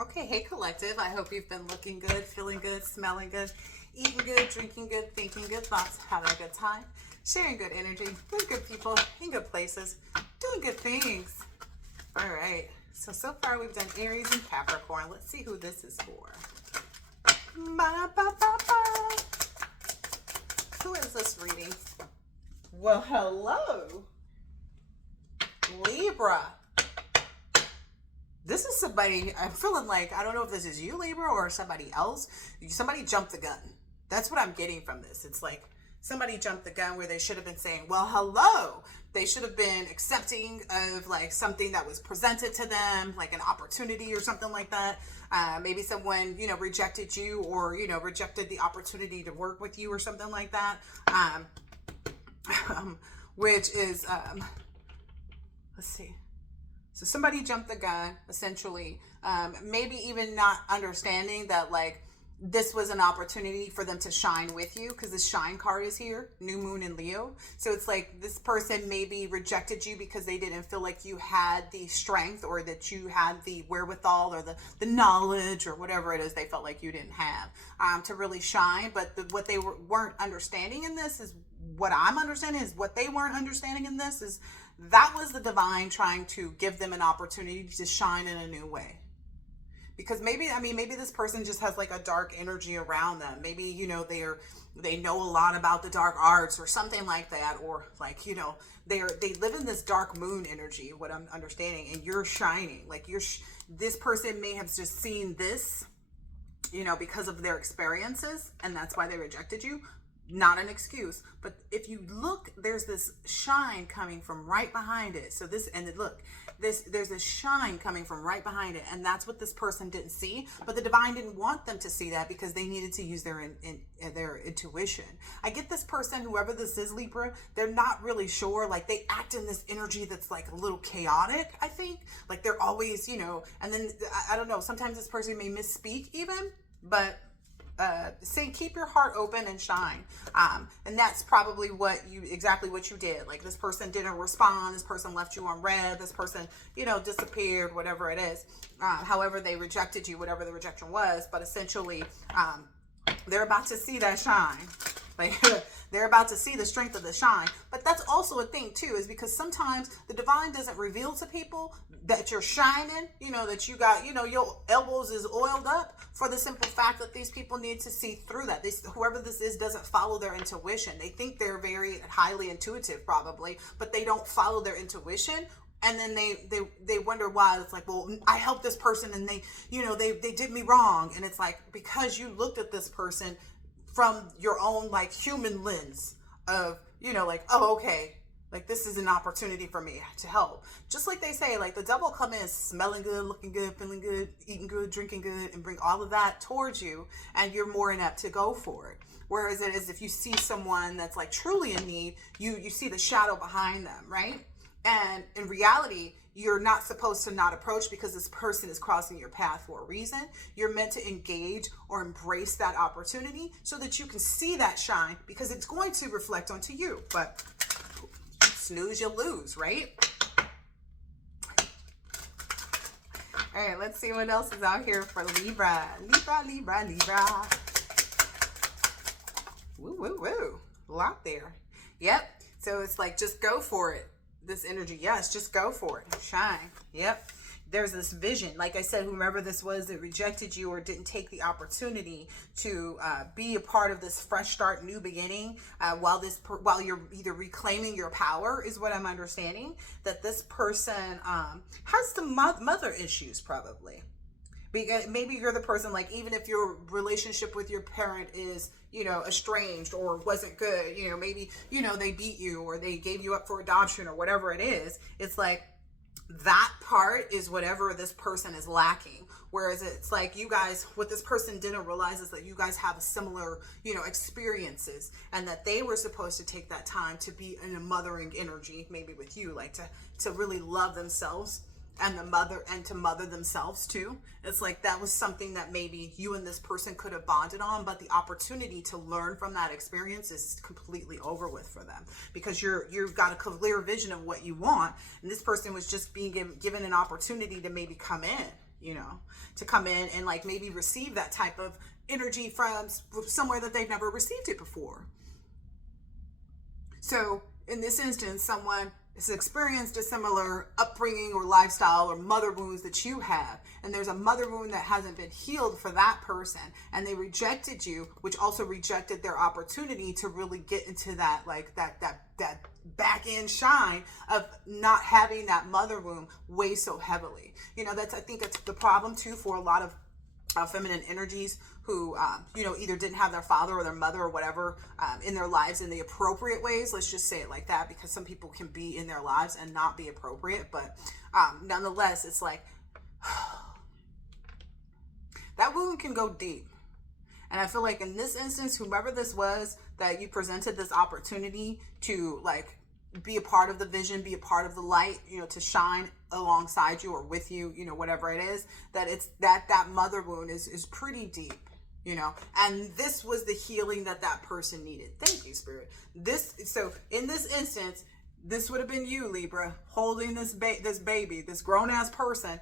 Okay, hey collective. I hope you've been looking good, feeling good, smelling good, eating good, drinking good, thinking good thoughts, having a good time, sharing good energy, with good people, in good places, doing good things. All right. So far we've done Aries and Capricorn. Let's see who this is for. Ba, ba, ba, ba. Who is this reading? Well, hello, Libra. This is somebody, I'm feeling like, I don't know if this is you, Libra, or somebody else. Somebody jumped the gun. That's what I'm getting from this. It's like somebody jumped the gun where they should have been saying, well, hello. They should have been accepting of like something that was presented to them, like an opportunity or something like that. Maybe someone, rejected you or, rejected the opportunity to work with you or something like that. Which is, let's see. So somebody jumped the gun, essentially, maybe even not understanding that, like, this was an opportunity for them to shine with you, because this shine card is here, new moon in Leo. So it's like this person maybe rejected you because they didn't feel like you had the strength or that you had the wherewithal or the knowledge or whatever it is they felt like you didn't have to really shine. But what they weren't understanding in this is what I'm understanding is what they weren't understanding in this is that was the divine trying to give them an opportunity to shine in a new way. Because maybe this person just has like a dark energy around them. Maybe, they know a lot about the dark arts or something like that. Or like, they live in this dark moon energy, what I'm understanding, and you're shining. Like this person may have just seen this, because of their experiences, and that's why they rejected you. Not an excuse, but if you look, there's this shine coming from right behind it. So there's a shine coming from right behind it, and that's what this person didn't see. But the divine didn't want them to see that because they needed to use their intuition. I get this person, whoever this is, Libra, they're not really sure. Like they act in this energy that's like a little chaotic. I think like they're always, and then I don't know. Sometimes this person may misspeak even, but. Say keep your heart open and shine, and that's probably exactly what you did. Like this person didn't respond, this person left you on red, this person disappeared, whatever it is, however they rejected you, whatever the rejection was. But essentially they're about to see that shine. Like they're about to see the strength of the shine. But that's also a thing too, is because sometimes the divine doesn't reveal to people that you're shining, that you got, your elbows is oiled up, for the simple fact that these people need to see through that. Whoever this is doesn't follow their intuition. They think they're very highly intuitive probably, but they don't follow their intuition. And then they wonder why. It's like, well, I helped this person and they did me wrong. And it's like, because you looked at this person from your own like human lens of, like, oh, okay, like this is an opportunity for me to help. Just like they say, like the devil come in smelling good, looking good, feeling good, eating good, drinking good, and bring all of that towards you, and you're more inept to go for it. Whereas it is if you see someone that's like truly in need, you see the shadow behind them, right? And in reality, you're not supposed to not approach because this person is crossing your path for a reason. You're meant to engage or embrace that opportunity so that you can see that shine, because it's going to reflect onto you. But snooze, you lose, right? All right, let's see what else is out here for Libra. Libra. Woo, woo, woo. A lot there. Yep. So it's like, just go for it. This energy, yes, just go for it. Shine. Yep. There's this vision. Like I said, whomever this was that rejected you or didn't take the opportunity to be a part of this fresh start, new beginning, while you're either reclaiming your power, is what I'm understanding. That this person has some mother issues probably. Because maybe you're the person, like, even if your relationship with your parent is, estranged or wasn't good, maybe, they beat you or they gave you up for adoption or whatever it is. It's like that part is whatever this person is lacking. Whereas it's like you guys, what this person didn't realize is that you guys have similar, experiences, and that they were supposed to take that time to be in a mothering energy, maybe with you, like to really love themselves and to mother themselves too. It's like that was something that maybe you and this person could have bonded on, but the opportunity to learn from that experience is completely over with for them, because you've got a clear vision of what you want, and this person was just being given an opportunity to maybe come in you know, to come in and like maybe receive that type of energy from somewhere that they've never received it before. So in this instance, someone has experienced a similar upbringing or lifestyle or mother wounds that you have, and there's a mother wound that hasn't been healed for that person, and they rejected you, which also rejected their opportunity to really get into that, like that back end shine of not having that mother wound weigh so heavily. You know, I think that's the problem too for a lot of feminine energies who, you know, either didn't have their father or their mother or whatever in their lives in the appropriate ways. Let's just say it like that, because some people can be in their lives and not be appropriate. But nonetheless, it's like that wound can go deep. And I feel like in this instance, whomever this was that you presented this opportunity to, like, be a part of the vision, be a part of the light, you know, to shine alongside you or with you, you know, whatever it is, that it's that mother wound is pretty deep, you know, and this was the healing that person needed. Thank you, Spirit. So in this instance, this would have been you, Libra, holding this baby, this grown-ass person,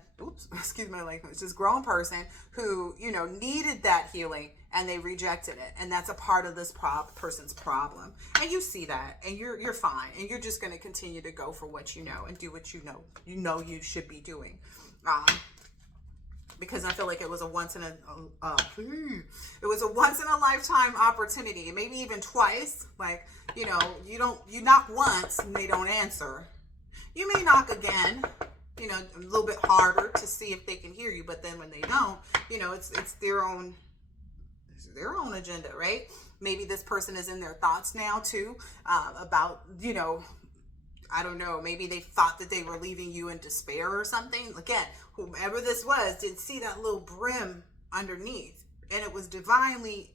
excuse my language, this grown person who, you know, needed that healing, and they rejected it. And that's a part of this person's problem. And you see that, and you're fine. And you're just going to continue to go for what you know and do what you know you should be doing. Because I feel like it was a once in a lifetime opportunity, maybe even twice. Like, you know, you knock once and they don't answer. You may knock again, you know, a little bit harder to see if they can hear you. But then when they don't, you know, it's their own agenda, right? Maybe this person is in their thoughts now too, about, you know, I don't know, maybe they thought that they were leaving you in despair or something. Again, whomever this was didn't see that little brim underneath, and it was divinely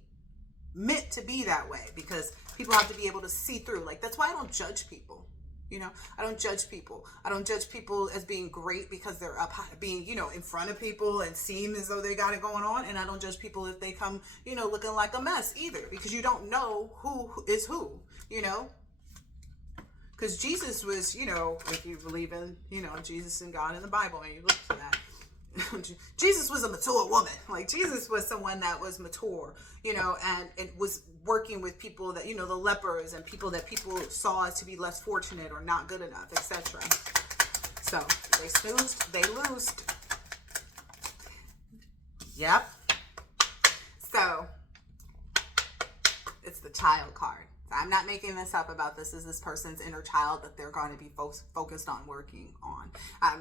meant to be that way, because people have to be able to see through. Like, that's why I don't judge people. You know, I don't judge people. I don't judge people as being great because they're up high, being, you know, in front of people and seem as though they got it going on. And I don't judge people if they come, you know, looking like a mess either, because you don't know who is who, you know. Because Jesus was, you know, if you believe in, you know, Jesus and God in the Bible, and you look for that, Jesus was a mature woman. Like, Jesus was someone that was mature, you know, and it was working with people that, you know, the lepers and people that people saw as to be less fortunate or not good enough, etc. So they snoozed, they loosed. Yep. So it's the child card. I'm not making this up about this. Is this person's inner child that they're going to be focused on working on.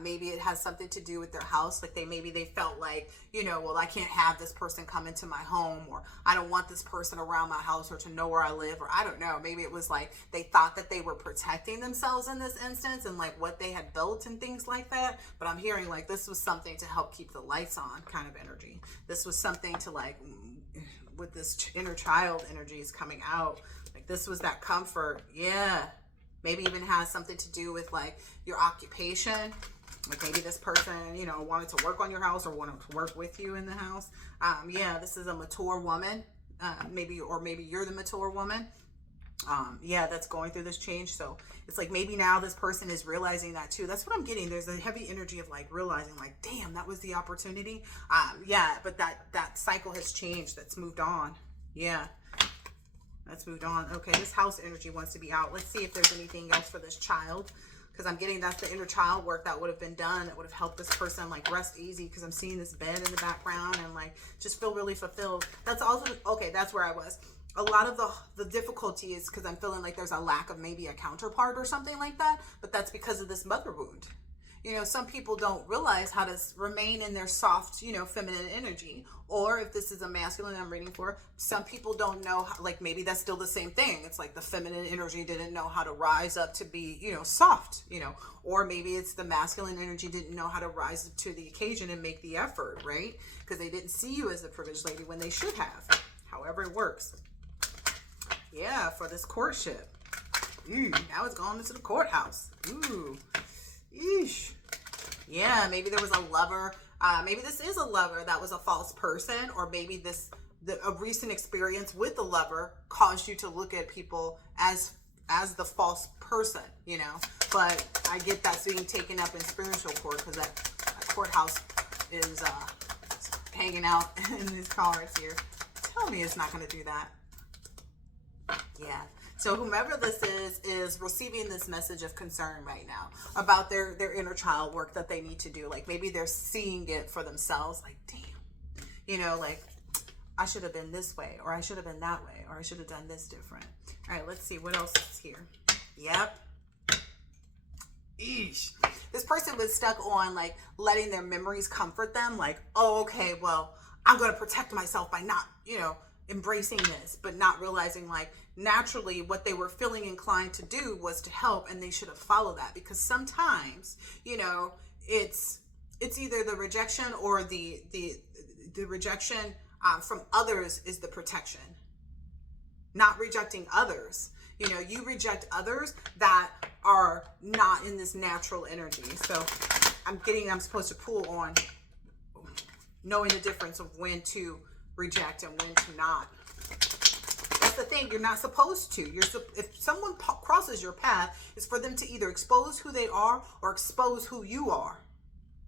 Maybe it has something to do with their house. Like maybe they felt like, you know, well, I can't have this person come into my home, or I don't want this person around my house or to know where I live, or I don't know. Maybe it was like they thought that they were protecting themselves in this instance and like what they had built and things like that. But I'm hearing like this was something to help keep the lights on kind of energy. This was something to like, with this inner child energy is coming out. Like this was that comfort. Yeah. Maybe even has something to do with like your occupation. Like maybe this person, you know, wanted to work on your house or wanted to work with you in the house. Yeah, this is a mature woman. Maybe you're the mature woman. Yeah, that's going through this change. So it's like maybe now this person is realizing that too. That's what I'm getting. There's a heavy energy of like realizing like, damn, that was the opportunity. Yeah, but that cycle has changed. That's moved on. Yeah. Let's move on. Okay, this house energy wants to be out. Let's see if there's anything else for this child, because I'm getting that's the inner child work that would have been done, that would have helped this person like rest easy, because I'm seeing this bed in the background and like just feel really fulfilled. That's also, okay, that's where I was. A lot of the difficulty is because I'm feeling like there's a lack of maybe a counterpart or something like that, but that's because of this mother wound. You know, some people don't realize how to remain in their soft, you know, feminine energy. Or if this is a masculine I'm reading for, some people don't know how, like maybe that's still the same thing. It's like the feminine energy didn't know how to rise up to be, you know, soft, you know, or maybe it's the masculine energy didn't know how to rise up to the occasion and make the effort, right? Because they didn't see you as a privileged lady when they should have. However it works. Yeah, for this courtship. Now it's going into the courthouse. Ooh. Eesh. Yeah, maybe there was a lover. Maybe this is a lover that was a false person, or maybe a recent experience with the lover caused you to look at people as the false person, you know. But I get that's being taken up in spiritual court, because that courthouse is hanging out in these cards here. Tell me it's not going to do that. Yeah. So whomever this is receiving this message of concern right now about their inner child work that they need to do. Like maybe they're seeing it for themselves. Like, damn, you know, like I should have been this way, or I should have been that way, or I should have done this different. All right, let's see what else is here. Yep. Eesh. This person was stuck on like letting their memories comfort them. Like, oh, okay, well, I'm going to protect myself by not, you know, embracing this, but not realizing like naturally what they were feeling inclined to do was to help, and they should have followed that, because sometimes, you know, it's either the rejection or the rejection from others is the protection. Not rejecting others. You know, you reject others that are not in this natural energy. So I'm supposed to pull on knowing the difference of when to reject and when to not. That's the thing. You're not supposed to. If someone crosses your path, it's for them to either expose who they are or expose who you are.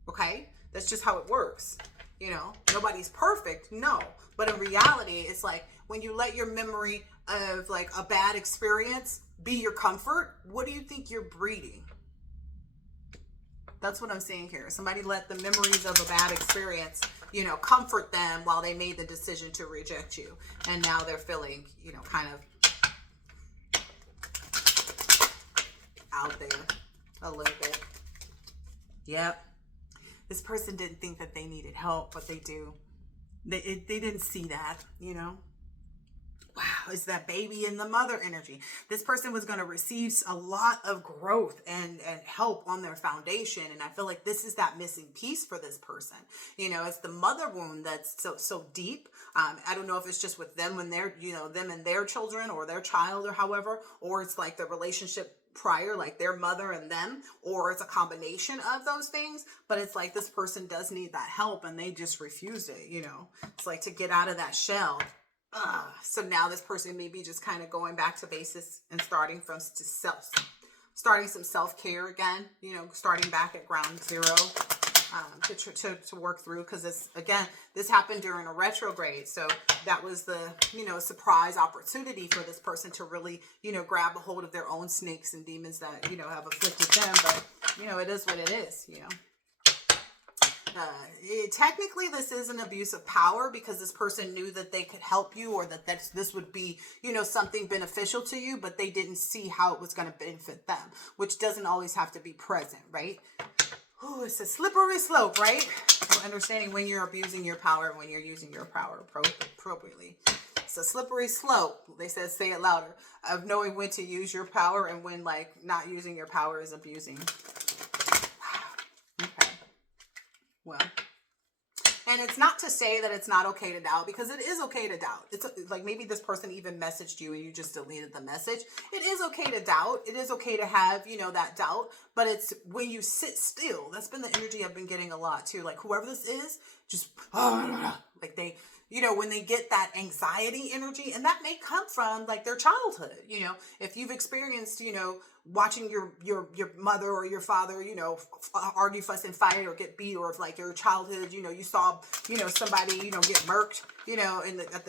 Okay? That's just how it works. You know, nobody's perfect. No. But in reality, it's like when you let your memory of like a bad experience be your comfort, what do you think you're breeding? That's what I'm seeing here. Somebody let the memories of a bad experience, you know, comfort them while they made the decision to reject you. And now they're feeling, you know, kind of out there a little bit. Yep. This person didn't think that they needed help, but they do. They didn't see that, you know. Wow, it's that baby and the mother energy. This person was going to receive a lot of growth and help on their foundation. And I feel like this is that missing piece for this person. You know, it's the mother wound that's so deep. I don't know if it's just with them when they're, you know, them and their children or their child or however, or it's like the relationship prior, like their mother and them, or it's a combination of those things. But it's like this person does need that help and they just refused it, you know. It's like to get out of that shell. So now this person may be just kind of going back to basics and starting some self-care again, you know, starting back at ground zero, to work through, because this happened during a retrograde. So that was the, you know, surprise opportunity for this person to really, you know, grab a hold of their own snakes and demons that, you know, have afflicted them. But, you know, it is what it is, you know. Technically, this is an abuse of power, because this person knew that they could help you, or that this would be, you know, something beneficial to you, but they didn't see how it was going to benefit them, which doesn't always have to be present, right? Oh, it's a slippery slope, right? Understanding when you're abusing your power and when you're using your power appropriately. It's a slippery slope. They said, say it louder, of knowing when to use your power and when, like, not using your power is abusing. Okay. Well, and it's not to say that it's not okay to doubt, because it is okay to doubt. It's like maybe this person even messaged you and you just deleted the message. It is okay to doubt. It is okay to have, you know, that doubt, but it's when you sit still. That's been the energy I've been getting a lot too. Like whoever this is, just like they, you know, when they get that anxiety energy, and that may come from like their childhood, you know, if you've experienced, you know, watching your mother or your father, you know, argue, fuss, and fight, or get beat, or if like your childhood, you know, you saw, you know, somebody, you know, get murked, you know, at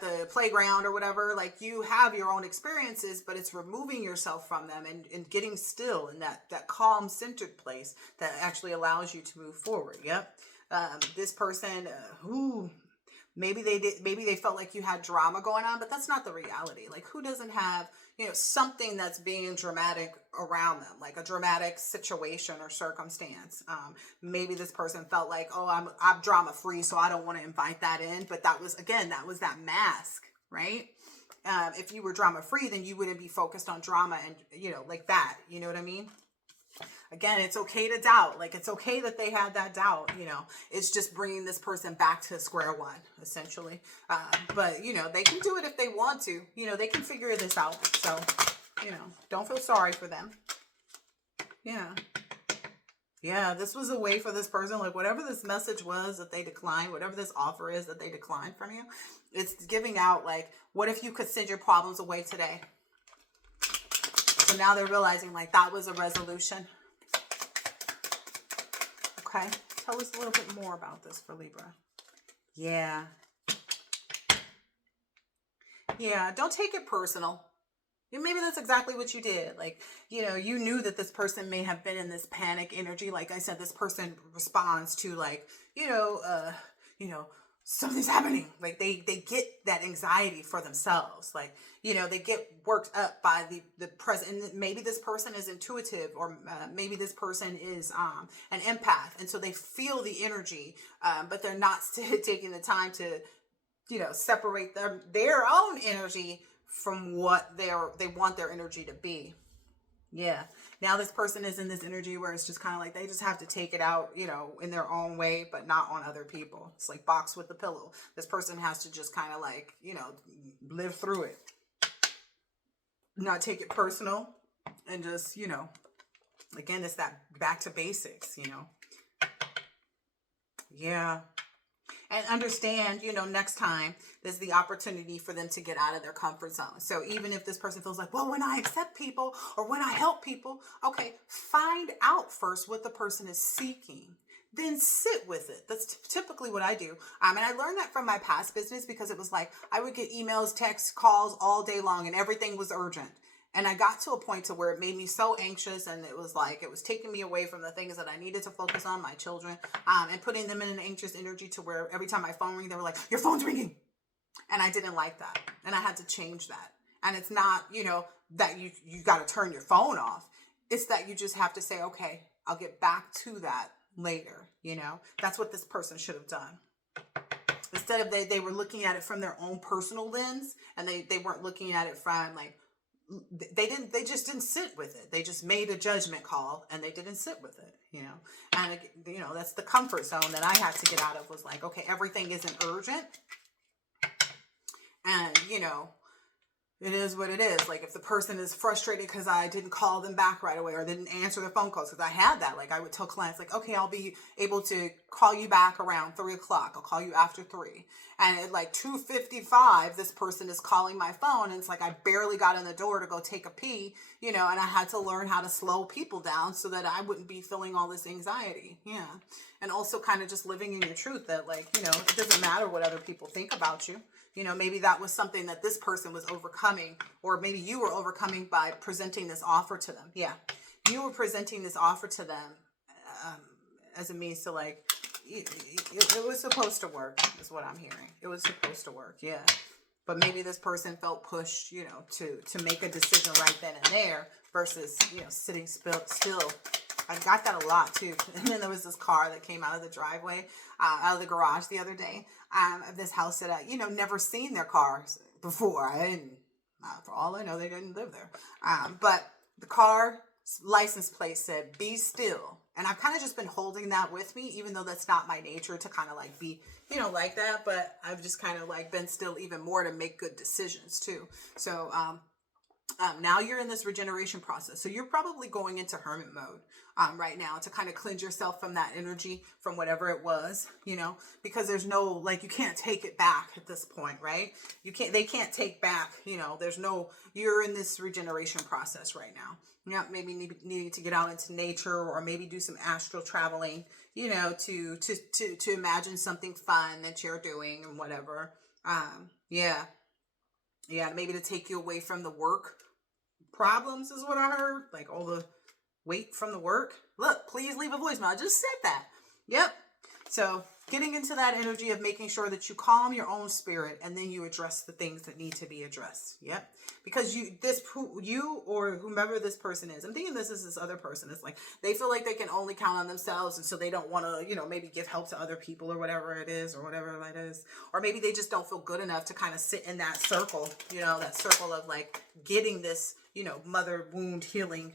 the playground or whatever. Like you have your own experiences, but it's removing yourself from them and getting still in that calm, centered place that actually allows you to move forward. Yep. This person maybe they felt like you had drama going on, but that's not the reality. Like who doesn't have, you know, something that's being dramatic around them, like a dramatic situation or circumstance. Maybe this person felt like, oh, I'm drama free, so I don't want to invite that in. But that was that mask, right? If you were drama free, then you wouldn't be focused on drama and, you know, like that. You know what I mean? Again, it's okay to doubt. Like, it's okay that they had that doubt, you know. It's just bringing this person back to square one, essentially. But, you know, they can do it if they want to. You know, they can figure this out. So, you know, don't feel sorry for them. Yeah. Yeah, this was a way for this person, like, whatever this message was that they declined, whatever this offer is that they declined from you, it's giving out, like, what if you could send your problems away today? So now they're realizing, like, that was a resolution. Okay, tell us a little bit more about this for Libra. Yeah. Yeah, don't take it personal. Maybe that's exactly what you did. Like, you knew that this person may have been in this panic energy. Like I said, this person responds to like, you know, something's happening. Like they get that anxiety for themselves. Like, they get worked up by the present. And maybe this person is intuitive, or maybe this person is an empath. And so they feel the energy, but they're not taking the time to, separate their own energy from what they want their energy to be. Yeah. Now this person is in this energy where it's just kind of like they just have to take it out, in their own way, but not on other people. It's like box with the pillow. This person has to just kind of like, live through it. Not take it personal, and just, again, it's that back to basics, Yeah. And understand, next time there's the opportunity for them to get out of their comfort zone. So even if this person feels like, well, when I accept people or when I help people, okay, find out first what the person is seeking. Then sit with it. That's typically what I do. And I learned that from my past business, because it was like I would get emails, texts, calls all day long, and everything was urgent. And I got to a point to where it made me so anxious, and it was like it was taking me away from the things that I needed to focus on, my children, and putting them in an anxious energy to where every time my phone rang, they were like, your phone's ringing. And I didn't like that. And I had to change that. And it's not, that you got to turn your phone off. It's that you just have to say, okay, I'll get back to that later. That's what this person should have done. Instead of they were looking at it from their own personal lens, and they weren't looking at it from like, they just didn't sit with it. They just made a judgment call, and they didn't sit with it, and that's the comfort zone that I had to get out of. Was like, okay, everything isn't urgent, and it is what it is. Like if the person is frustrated because I didn't call them back right away or didn't answer their phone calls, because I had that. Like I would tell clients like, okay, I'll be able to call you back around 3:00. I'll call you after 3. And at like 2:55, this person is calling my phone, and it's like I barely got in the door to go take a pee, and I had to learn how to slow people down so that I wouldn't be feeling all this anxiety. Yeah. And also kind of just living in your truth that like, it doesn't matter what other people think about you. Maybe that was something that this person was overcoming, or maybe you were overcoming by presenting this offer to them. Yeah. You were presenting this offer to them as a means to like, it was supposed to work, is what I'm hearing. It was supposed to work. Yeah. But maybe this person felt pushed, to make a decision right then and there versus, sitting still. I got that a lot too. And then there was this car that came out of the driveway, out of the garage the other day, of this house that I, never seen their cars before. I didn't, for all I know, they didn't live there. But the car license plate said, "Be still." And I've kind of just been holding that with me, even though that's not my nature to kind of like be, like that. But I've just kind of like been still even more to make good decisions too. So, now you're in this regeneration process. So you're probably going into hermit mode right now to kind of cleanse yourself from that energy, from whatever it was, because there's no, like, you can't take it back at this point, right? They can't take back, you're in this regeneration process right now. Yeah, maybe needing to get out into nature, or maybe do some astral traveling, to imagine something fun that you're doing and whatever. Yeah, maybe to take you away from the work problems is what I heard. Like all the weight from the work. Look, please leave a voicemail. I just said that. Yep. So getting into that energy of making sure that you calm your own spirit, and then you address the things that need to be addressed. Yep. Because you or whomever this person is, I'm thinking this is this other person. It's like they feel like they can only count on themselves, and so they don't want to, maybe give help to other people or whatever it is, or whatever that is. Or maybe they just don't feel good enough to kind of sit in that circle, that circle of like getting this, mother wound healing.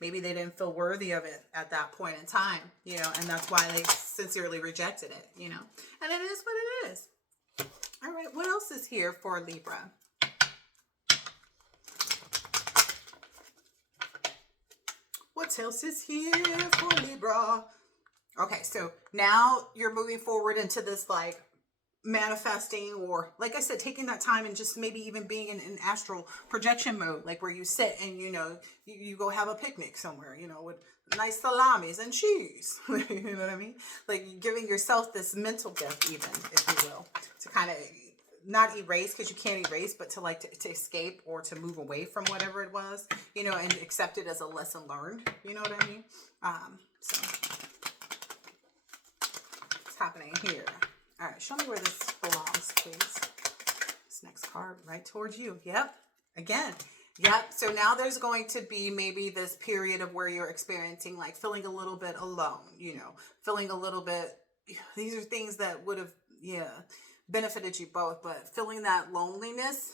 Maybe they didn't feel worthy of it at that point in time, and that's why they sincerely rejected it, and it is what it is. All right, what else is here for Libra? What else is here for Libra? Okay, so now you're moving forward into this like manifesting, or like I said, taking that time and just maybe even being in astral projection mode, like where you sit and you go have a picnic somewhere, with nice salamis and cheese. You know what I mean? Like giving yourself this mental gift, even, if you will, to kind of not erase, because you can't erase, but to escape or to move away from whatever it was, and accept it as a lesson learned. You know what I mean? So what's happening here? All right, show me where this belongs, please. This next card, right towards you. Yep. Again. Yep. So now there's going to be maybe this period of where you're experiencing, like, feeling a little bit alone, feeling a little bit, these are things that would have, benefited you both, but feeling that loneliness.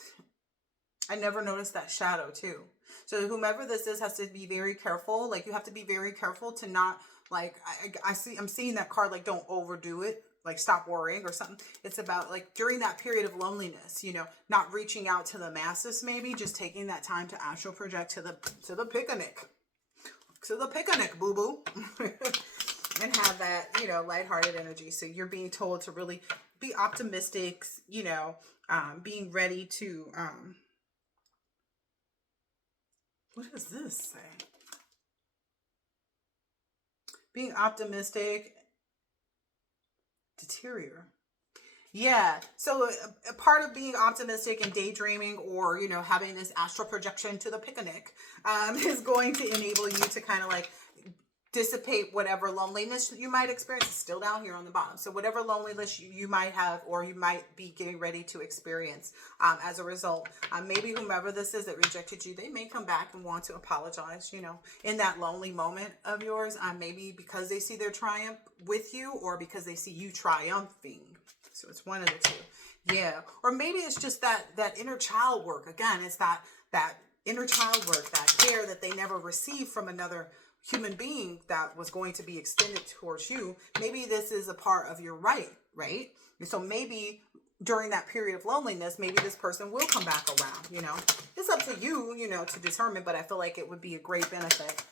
I never noticed that shadow too. So whomever this is has to be very careful. Like, you have to be very careful to not, like, I'm seeing that card, like, don't overdo it. Like, stop worrying or something. It's about, like, during that period of loneliness, not reaching out to the masses, maybe just taking that time to astral project to the picnic. To the picnic, boo-boo. And have that, lighthearted energy. So you're being told to really be optimistic, being ready to, what does this say? Being optimistic. Deteriorate. Yeah. So a part of being optimistic and daydreaming, or, having this astral projection to the picnic, is going to enable you to kind of like dissipate whatever loneliness you might experience. It's still down here on the bottom. So whatever loneliness you might have, or you might be getting ready to experience as a result. Maybe whomever this is that rejected you, they may come back and want to apologize, in that lonely moment of yours. Maybe because they see their triumph with you, or because they see you triumphing. So it's one of the two. Yeah. Or maybe it's just that inner child work. Again, it's that inner child work, that care that they never received from another human being that was going to be extended towards you. Maybe this is a part of your right? And so maybe during that period of loneliness, maybe this person will come back around, It's up to you, to determine, but I feel like it would be a great benefit,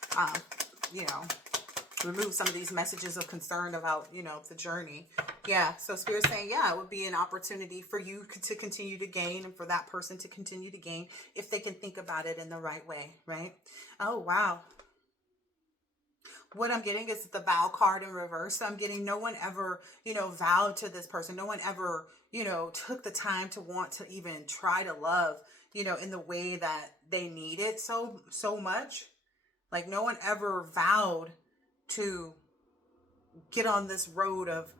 remove some of these messages of concern about, the journey. Yeah. So Spirit's saying, it would be an opportunity for you to continue to gain, and for that person to continue to gain, if they can think about it in the right way. Right. Oh, wow. What I'm getting is the vow card in reverse. So I'm getting no one ever, vowed to this person. No one ever, took the time to want to even try to love, in the way that they need it so much. Like, no one ever vowed to get on this road of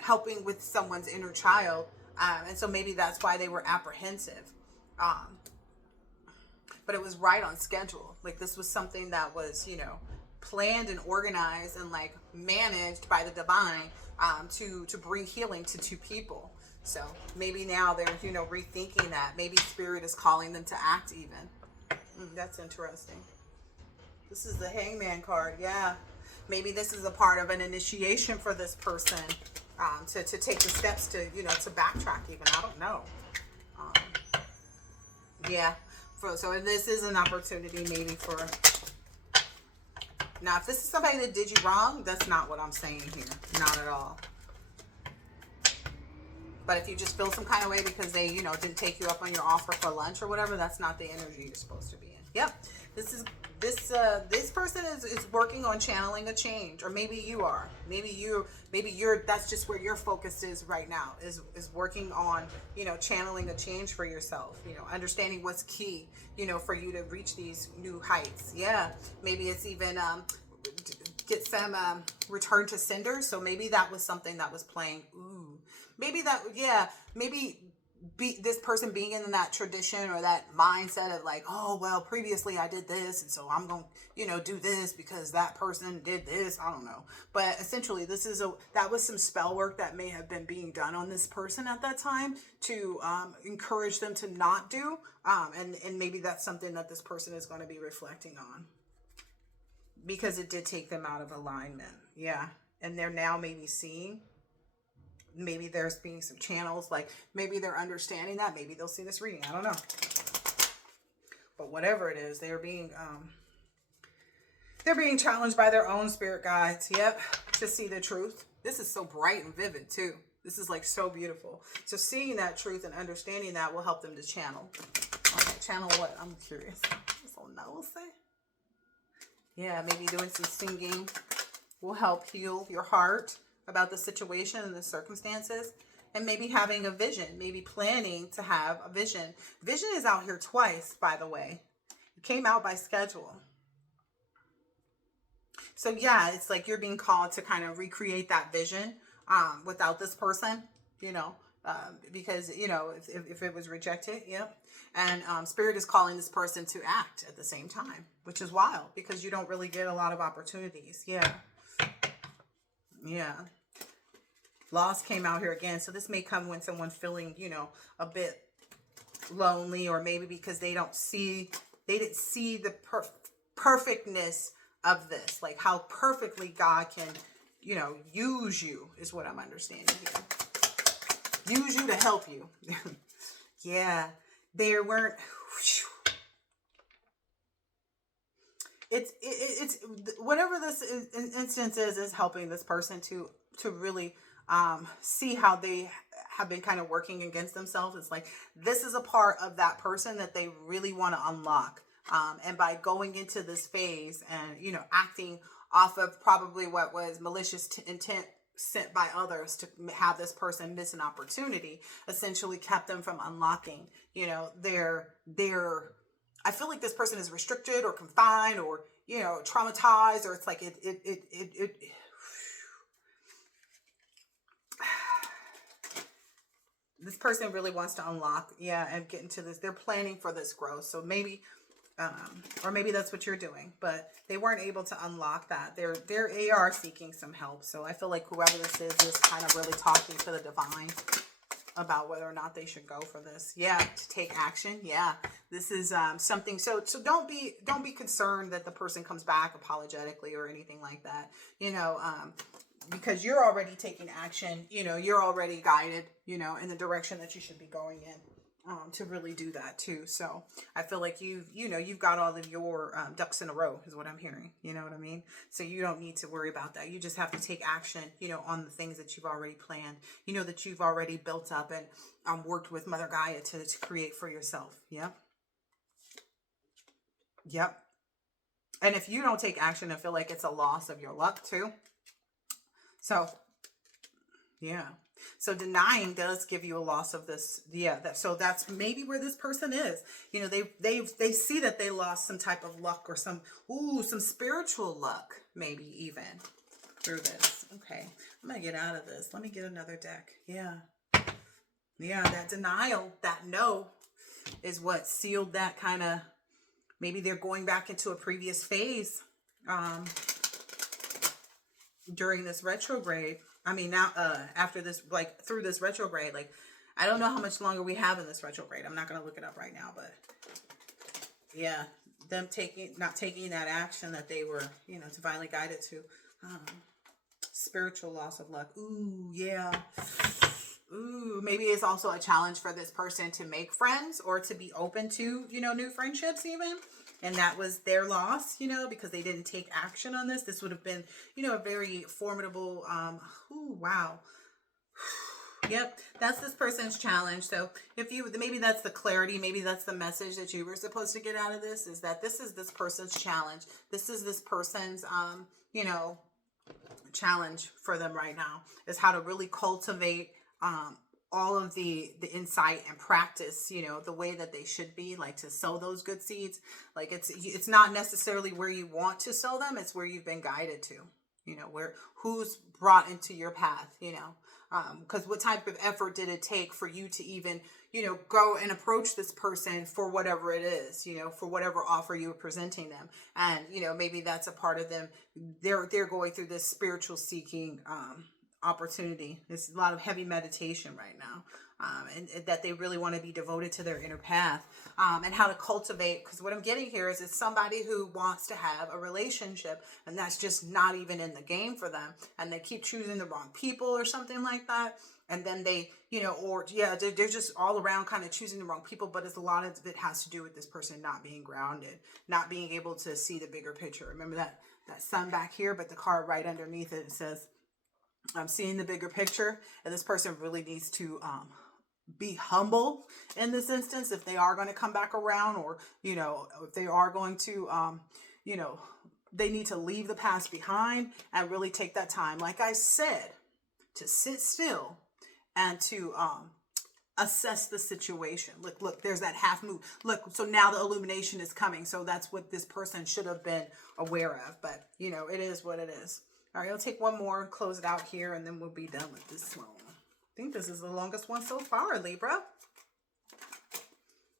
helping with someone's inner child. And so maybe that's why they were apprehensive. But it was right on schedule. Like, this was something that was, planned and organized and like managed by the divine to bring healing to two people. So maybe now they're rethinking that. Maybe Spirit is calling them to act even. That's interesting. This is the Hangman card. Yeah, maybe this is a part of an initiation for this person to take the steps to to backtrack even. I don't know. Yeah. So this is an opportunity maybe for. Now, if this is somebody that did you wrong, that's not what I'm saying here. Not at all. But if you just feel some kind of way because they, didn't take you up on your offer for lunch or whatever, that's not the energy you're supposed to be in. Yep. This person is working on channeling a change, or maybe you are. Maybe you're that's just where your focus is right now, is working on, channeling a change for yourself, understanding what's key, for you to reach these new heights. Yeah. Maybe it's even get some return to sender. So maybe that was something that was playing. Ooh. Maybe this person being in that tradition or that mindset of like, oh, well, previously I did this, and so I'm going to, do this because that person did this. I don't know. But essentially, that was some spell work that may have been being done on this person at that time to encourage them to not do. And maybe that's something that this person is going to be reflecting on, because it did take them out of alignment. Yeah. And they're now maybe seeing. Maybe there's being some channels, like maybe they're understanding that. Maybe they'll see this reading. I don't know. But whatever it is, they're being challenged by their own spirit guides. Yep. To see the truth. This is so bright and vivid too. This is like so beautiful. So seeing that truth and understanding that will help them to channel. Okay, channel what? I'm curious. So no, say. Yeah, maybe doing some singing will help heal your heart about the situation and the circumstances. And maybe having a vision, maybe planning to have a vision. Vision is out here twice, by the way. It came out by schedule. So yeah, it's like you're being called to kind of recreate that vision without this person, you know, because, you know, if it was rejected, yep. And Spirit is calling this person to act at the same time, which is wild because you don't really get a lot of opportunities. Yeah. Yeah. Loss came out here again. So this may come when someone's feeling, you know, a bit lonely, or maybe because they didn't see the perfectness of this, like how perfectly God can, you know, use you is what I'm understanding here. Use you to help you. Yeah, there weren't. It's whatever this instance is helping this person to really see how they have been kind of working against themselves. It's like this is a part of that person that they really want to unlock. And by going into this phase and, you know, acting off of probably what was malicious intent sent by others to have this person miss an opportunity, essentially kept them from unlocking, you know, I feel like this person is restricted or confined or, you know, traumatized, or it's like it this person really wants to unlock, yeah, and get into this. They're planning for this growth. So maybe, or maybe that's what you're doing, but they weren't able to unlock that. They are seeking some help. So I feel like whoever this is kind of really talking to the divine about whether or not they should go for this. Yeah, to take action. Yeah, this is something. So don't be concerned that the person comes back apologetically or anything like that. You know, because you're already taking action. You know, you're already guided, you know, in the direction that you should be going in. To really do that too. So I feel like you've got all of your ducks in a row is what I'm hearing. You know what I mean? So you don't need to worry about that. You just have to take action, you know, on the things that you've already planned, you know, that you've already built up and worked with Mother Gaia to create for yourself. Yep. Yep. And if you don't take action, I feel like it's a loss of your luck too. So yeah. So denying does give you a loss of this. Yeah. So that's maybe where this person is. You know, they see that they lost some type of luck or some spiritual luck, maybe even through this. Okay. I'm going to get out of this. Let me get another deck. Yeah. Yeah. That denial, that no is what sealed that kind of, maybe they're going back into a previous phase, during this retrograde. I mean, now, after this, like through this retrograde, like, I don't know how much longer we have in this retrograde. I'm not going to look it up right now, but yeah, them not taking that action that they were, you know, divinely guided to. Spiritual loss of luck. Ooh, yeah. Ooh, maybe it's also a challenge for this person to make friends or to be open to, you know, new friendships even. And that was their loss, you know, because they didn't take action on this. This would have been, you know, a very formidable, ooh, wow. Yep, that's this person's challenge. So maybe that's the clarity, maybe that's the message that you were supposed to get out of this, is that this is this person's challenge. This is this person's, you know, challenge for them right now, is how to really cultivate, all of the insight and practice, you know, the way that they should be, like to sow those good seeds. Like it's not necessarily where you want to sow them, it's where you've been guided to, you know, who's brought into your path, you know, because what type of effort did it take for you to even, you know, go and approach this person for whatever it is, you know, for whatever offer you were presenting them. And, you know, maybe that's a part of them. They're going through this spiritual seeking, opportunity. There's a lot of heavy meditation right now, and that they really want to be devoted to their inner path, and how to cultivate, because what I'm getting here is it's somebody who wants to have a relationship, and that's just not even in the game for them, and they keep choosing the wrong people or something like that, and then they, you know, or yeah, they're just all around kind of choosing the wrong people. But it's a lot of it has to do with this person not being grounded, not being able to see the bigger picture. Remember that sun back here, but the card right underneath it says, I'm seeing the bigger picture, and this person really needs to be humble in this instance if they are going to come back around, or if they are going to you know they need to leave the past behind and really take that time, like I said, to sit still and to assess the situation. Look, there's that half moon. Look, so now the illumination is coming. So that's what this person should have been aware of. But, it is what it is. All right, I'll take one more, close it out here, and then we'll be done with this one. I think this is the longest one so far, Libra.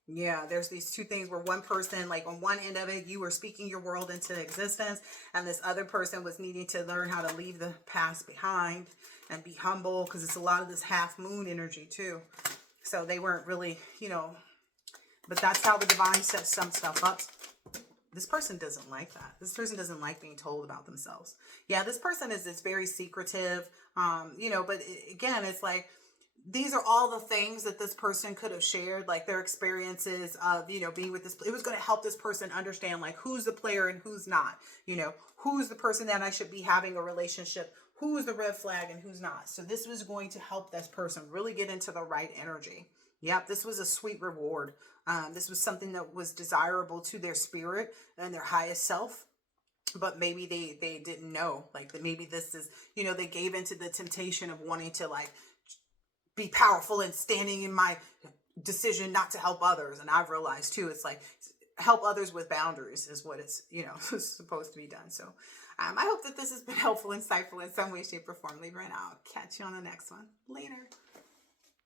Yeah, there's these two things where one person, like on one end of it, you were speaking your world into existence, and this other person was needing to learn how to leave the past behind and be humble, because it's a lot of this half moon energy too. So they weren't really, but that's how the divine sets some stuff up. This person doesn't like that. This person doesn't like being told about themselves. Yeah, this person is very secretive, but again, it's like, these are all the things that this person could have shared, like their experiences of, being with this. It was going to help this person understand, like, who's the player and who's not, who's the person that I should be having a relationship, who's the red flag and who's not. So this was going to help this person really get into the right energy. Yep, this was a sweet reward. This was something that was desirable to their spirit and their highest self. But maybe they didn't know, like, that maybe this is, they gave into the temptation of wanting to, like, be powerful and standing in my decision not to help others. And I've realized too, it's like, help others with boundaries is what it's, supposed to be done. So I hope that this has been helpful, insightful in some way, shape, or form, Libra, and I'll catch you on the next one later.